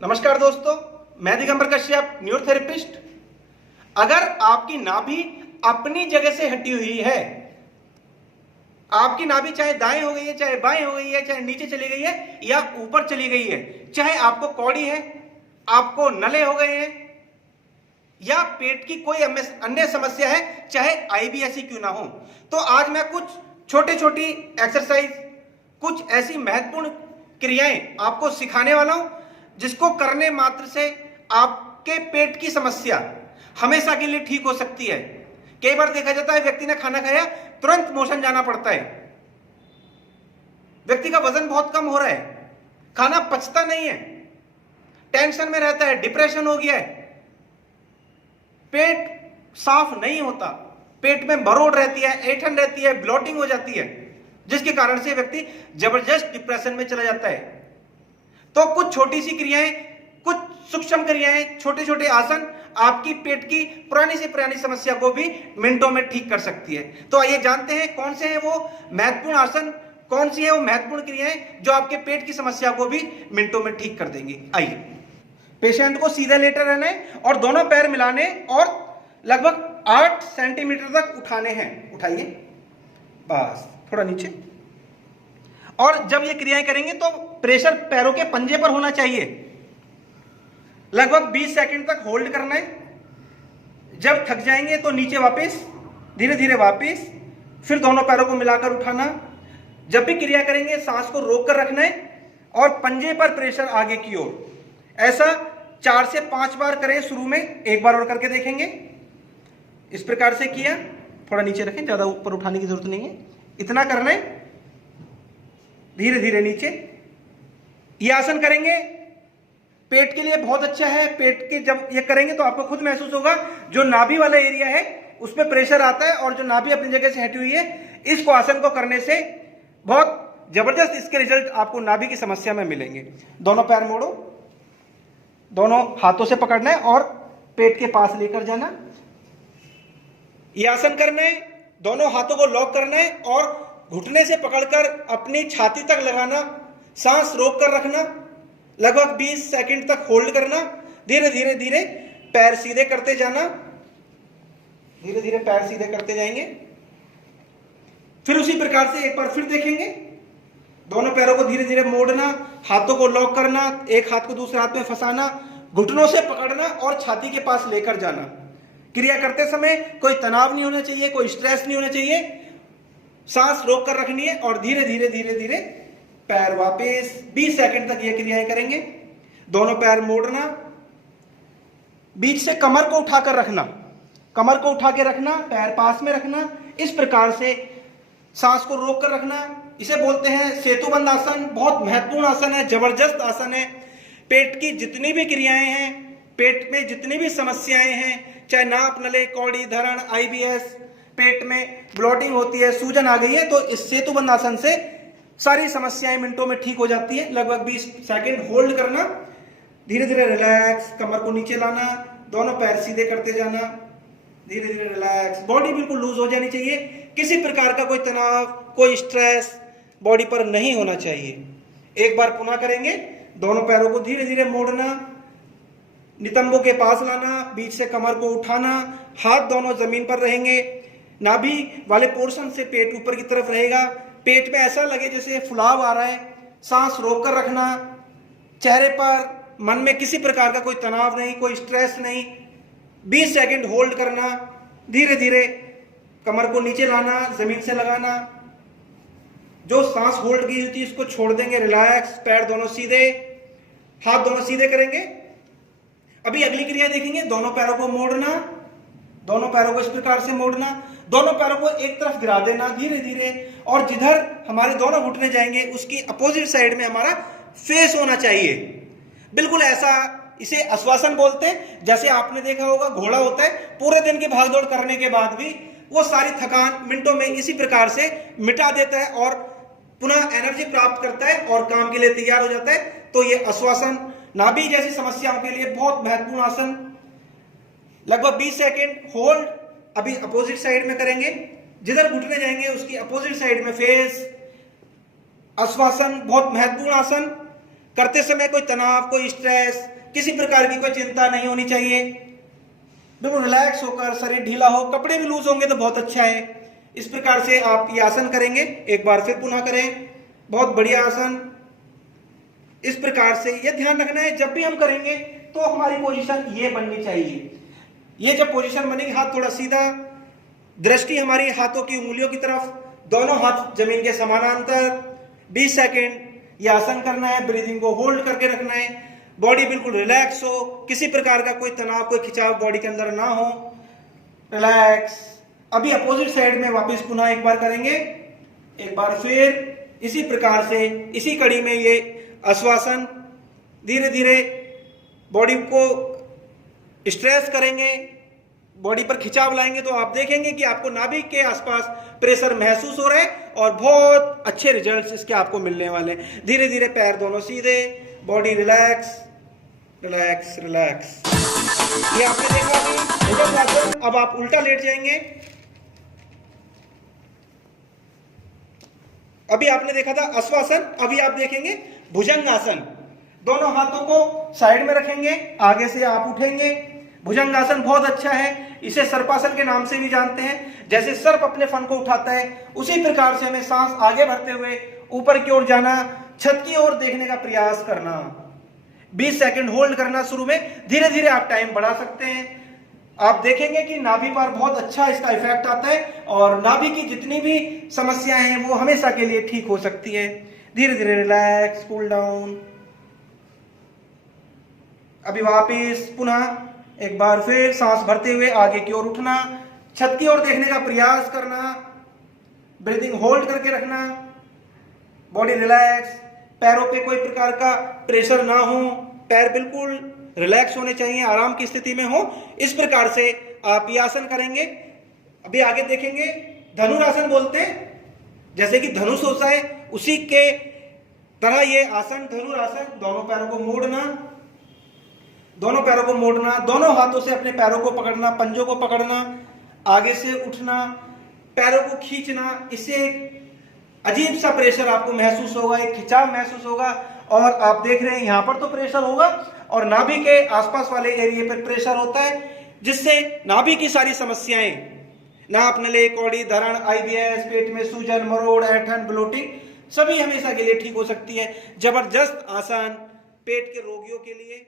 नमस्कार दोस्तों, मैं दिगंबर कश्यप, न्यूरोथेरेपिस्ट। अगर आपकी नाभि अपनी जगह से हटी हुई है, आपकी नाभि चाहे दाएं हो गई है, चाहे बाएं हो गई है, चाहे नीचे चली गई है या ऊपर चली गई है, चाहे आपको कौड़ी है, आपको नले हो गए हैं या पेट की कोई अन्य समस्या है, चाहे आईबीएस ही क्यों ना हो, तो आज मैं कुछ छोटी छोटी एक्सरसाइज, कुछ ऐसी महत्वपूर्ण क्रियाएं आपको सिखाने वाला हूं जिसको करने मात्र से आपके पेट की समस्या हमेशा के लिए ठीक हो सकती है। कई बार देखा जाता है व्यक्ति ने खाना खाया तुरंत मोशन जाना पड़ता है, व्यक्ति का वजन बहुत कम हो रहा है, खाना पचता नहीं है, टेंशन में रहता है, डिप्रेशन हो गया है, पेट साफ नहीं होता, पेट में मरोड़ रहती है, ऐंठन रहती है, ब्लोटिंग हो जाती है, जिसके कारण से व्यक्ति जबरदस्त डिप्रेशन में चला जाता है। तो कुछ छोटी सी क्रियाएं, कुछ सूक्ष्म क्रियाएं, छोटे छोटे आसन आपकी पेट की पुरानी से पुरानी समस्या को भी मिनटों में ठीक कर सकती है। तो आइए जानते हैं कौन से हैं वो महत्वपूर्ण आसन, कौन सी है वो महत्वपूर्ण क्रियाएं जो आपके पेट की समस्या को भी मिनटों में ठीक कर देंगी। आइए, पेशेंट को सीधा लेटे रहना है और दोनों पैर मिलाने और लगभग 8 सेंटीमीटर तक उठाने हैं। उठाइए, बस थोड़ा नीचे। और जब ये क्रियाएं करेंगे तो प्रेशर पैरों के पंजे पर होना चाहिए। लगभग 20 सेकंड तक होल्ड करना है। जब थक जाएंगे तो नीचे वापस, धीरे धीरे वापस, फिर दोनों पैरों को मिलाकर उठाना। जब भी क्रिया करेंगे सांस को रोक कर रखना है और पंजे पर प्रेशर आगे की ओर। ऐसा 4 से 5 बार करें शुरू में, एक बार और करके देखेंगे। इस प्रकार से किया, थोड़ा नीचे रखें, ज्यादा ऊपर उठाने की जरूरत नहीं है, इतना करना है, धीरे धीरे नीचे। यह आसन करेंगे पेट के लिए बहुत अच्छा है। पेट के जब ये करेंगे तो आपको खुद महसूस होगा जो नाभि वाला एरिया है उस पर प्रेशर आता है और जो नाभि अपनी जगह से हटी हुई है, इसको आसन को करने से बहुत जबरदस्त इसके रिजल्ट आपको नाभि की समस्या में मिलेंगे। दोनों पैर मोड़ो, दोनों हाथों से पकड़ना है और पेट के पास लेकर जाना। यह आसन करना है, दोनों हाथों को लॉक करना है और घुटने से पकड़कर अपनी छाती तक लगाना, सांस रोक कर रखना, लगभग 20 सेकंड तक होल्ड करना। धीरे धीरे धीरे पैर सीधे करते जाना, धीरे धीरे पैर सीधे करते जाएंगे। फिर उसी प्रकार से एक बार फिर देखेंगे। दोनों पैरों को धीरे धीरे मोड़ना, हाथों को लॉक करना, एक हाथ को दूसरे हाथ में फंसाना, घुटनों से पकड़ना और छाती के पास लेकर जाना। क्रिया करते समय कोई तनाव नहीं होना चाहिए, कोई स्ट्रेस नहीं होना चाहिए, सांस रोक कर रखनी है और धीरे धीरे धीरे धीरे पैर वापस। 20 सेकंड तक ये क्रियाएं करेंगे। दोनों पैर मोड़ना, बीच से कमर को उठाकर रखना, कमर को उठा के रखना, पैर पास में रखना, इस प्रकार से सांस को रोक कर रखना। इसे बोलते हैं सेतुबंद आसन। बहुत महत्वपूर्ण आसन है, जबरदस्त आसन है। पेट की जितनी भी क्रियाएं हैं, पेट में जितनी भी समस्याएं हैं, चाहे नाप नले, कौड़ी, धरण, आईबीएस, पेट में ब्लॉटिंग होती है, सूजन आ गई है, तो इस सेतुबंद आसन से सारी समस्याएं मिनटों में ठीक हो जाती है। लगभग 20 सेकंड होल्ड करना, धीरे धीरे रिलैक्स, कमर को नीचे लाना, दोनों पैर सीधे करते जाना, धीरे धीरे रिलैक्स। बॉडी बिल्कुल लूज हो जानी चाहिए, किसी प्रकार का कोई तनाव, कोई स्ट्रेस बॉडी पर नहीं होना चाहिए। एक बार पुनः करेंगे। दोनों पैरों को धीरे धीरे मोड़ना, नितंबों के पास लाना, बीच से कमर को उठाना, हाथ दोनों जमीन पर रहेंगे, नाभि वाले पोर्शन से पेट ऊपर की तरफ रहेगा। पेट में ऐसा लगे जैसे फुलाव आ रहा है, सांस रोक कर रखना, चेहरे पर, मन में किसी प्रकार का कोई तनाव नहीं, कोई स्ट्रेस नहीं। 20 सेकंड होल्ड करना, धीरे धीरे कमर को नीचे लाना, जमीन से लगाना, जो सांस होल्ड की होती है इसको छोड़ देंगे, रिलैक्स, पैर दोनों सीधे, हाथ दोनों सीधे करेंगे। अभी अगली क्रिया देखेंगे। दोनों पैरों को मोड़ना, दोनों पैरों को इस प्रकार से मोड़ना, दोनों पैरों को एक तरफ गिरा देना धीरे धीरे, और जिधर हमारे दोनों घुटने जाएंगे उसकी अपोजिट साइड में हमारा फेस होना चाहिए। बिल्कुल ऐसा, इसे आश्वासन बोलते हैं। जैसे आपने देखा होगा घोड़ा होता है, पूरे दिन की भागदौड़ करने के बाद भी वो सारी थकान मिनटों में इसी प्रकार से मिटा देता है और पुनः एनर्जी प्राप्त करता है और काम के लिए तैयार हो जाता है। तो ये आश्वासन नाभि जैसी समस्याओं के लिए बहुत महत्वपूर्ण आसन। लगभग 20 सेकंड होल्ड। अभी अपोजिट साइड में करेंगे, जिधर घुटने जाएंगे उसकी अपोजिट साइड में फेस। आश्वासन बहुत महत्वपूर्ण आसन। करते समय कोई तनाव, कोई स्ट्रेस, किसी प्रकार की कोई चिंता नहीं होनी चाहिए। बिल्कुल रिलैक्स होकर, शरीर ढीला हो, कपड़े भी लूज होंगे तो बहुत अच्छा है। इस प्रकार से आप ये आसन करेंगे। एक बार फिर पुनः करें, बहुत बढ़िया आसन। इस प्रकार से ये ध्यान रखना है, जब भी हम करेंगे तो हमारी पोजीशन ये बननी चाहिए। ये जब पोजीशन बनेगी, हाथ थोड़ा सीधा, दृष्टि हमारी हाथों की उंगलियों की तरफ, दोनों हाथ जमीन के समानांतर, 20 सेकेंड ये आसन करना है। ब्रीदिंग को होल्ड करके रखना है, बॉडी बिल्कुल रिलैक्स हो, किसी प्रकार का कोई तनाव, कोई खिंचाव बॉडी के अंदर ना हो, रिलैक्स। अभी अपोजिट साइड में वापस पुनः एक बार करेंगे। एक बार फिर इसी प्रकार से, इसी कड़ी में ये आश्वासन, धीरे धीरे बॉडी को स्ट्रेस करेंगे, बॉडी पर खिंचाव लाएंगे तो आप देखेंगे कि आपको नाभि के आसपास प्रेशर महसूस हो रहा है और बहुत अच्छे रिजल्ट्स इसके आपको मिलने वाले हैं। धीरे धीरे पैर दोनों सीधे, बॉडी रिलैक्स, रिलैक्स, रिलैक्स। ये आपने देखा अभी। अब आप उल्टा लेट जाएंगे। अभी आपने देखा था आश्वासन, अभी आप देखेंगे भुजंगासन। दोनों हाथों को साइड में रखेंगे, आगे से आप उठेंगे। भुजंगासन बहुत अच्छा है, इसे सर्पासन के नाम से भी जानते हैं। जैसे सर्प अपने फन को उठाता है, उसी प्रकार से हमें सांस आगे भरते हुए ऊपर की ओर जाना, छत की ओर देखने का प्रयास करना। 20 सेकंड होल्ड करना शुरू में, धीरे धीरे आप टाइम बढ़ा सकते हैं। आप देखेंगे कि नाभि पर बहुत अच्छा इसका इफेक्ट आता है और नाभि की जितनी भी समस्याएं हैं वो हमेशा के लिए ठीक हो सकती है। धीरे धीरे रिलैक्स, कूल डाउन। अभी वापिस पुनः एक बार फिर सांस भरते हुए आगे की ओर उठना, छत की ओर देखने का प्रयास करना, ब्रीदिंग होल्ड करके रखना, बॉडी रिलैक्स, पैरों पे कोई प्रकार का प्रेशर ना हो, पैर बिल्कुल रिलैक्स होने चाहिए, आराम की स्थिति में हो। इस प्रकार से आप ये आसन करेंगे। अभी आगे देखेंगे, धनुरासन बोलते हैं, जैसे कि धनुष होता है उसी के तरह ये आसन धनुरासन। दोनों पैरों को मोड़ना, दोनों पैरों को मोड़ना, दोनों हाथों से अपने पैरों को पकड़ना, पंजों को पकड़ना, आगे से उठना, पैरों को खींचना। इससे एक अजीब सा प्रेशर आपको महसूस होगा, एक खिंचाव महसूस होगा और आप देख रहे हैं यहां पर तो प्रेशर होगा और नाभि के आसपास वाले एरिया पर प्रेशर होता है, जिससे नाभि की सारी समस्याएं, नाप नले, कौड़ी, धरण, IBS, पेट में सूजन, मरोड़, ऐंठन, ब्लोटिंग, सभी हमेशा के लिए ठीक हो सकती है। जबरदस्त आसान पेट के रोगियों के लिए।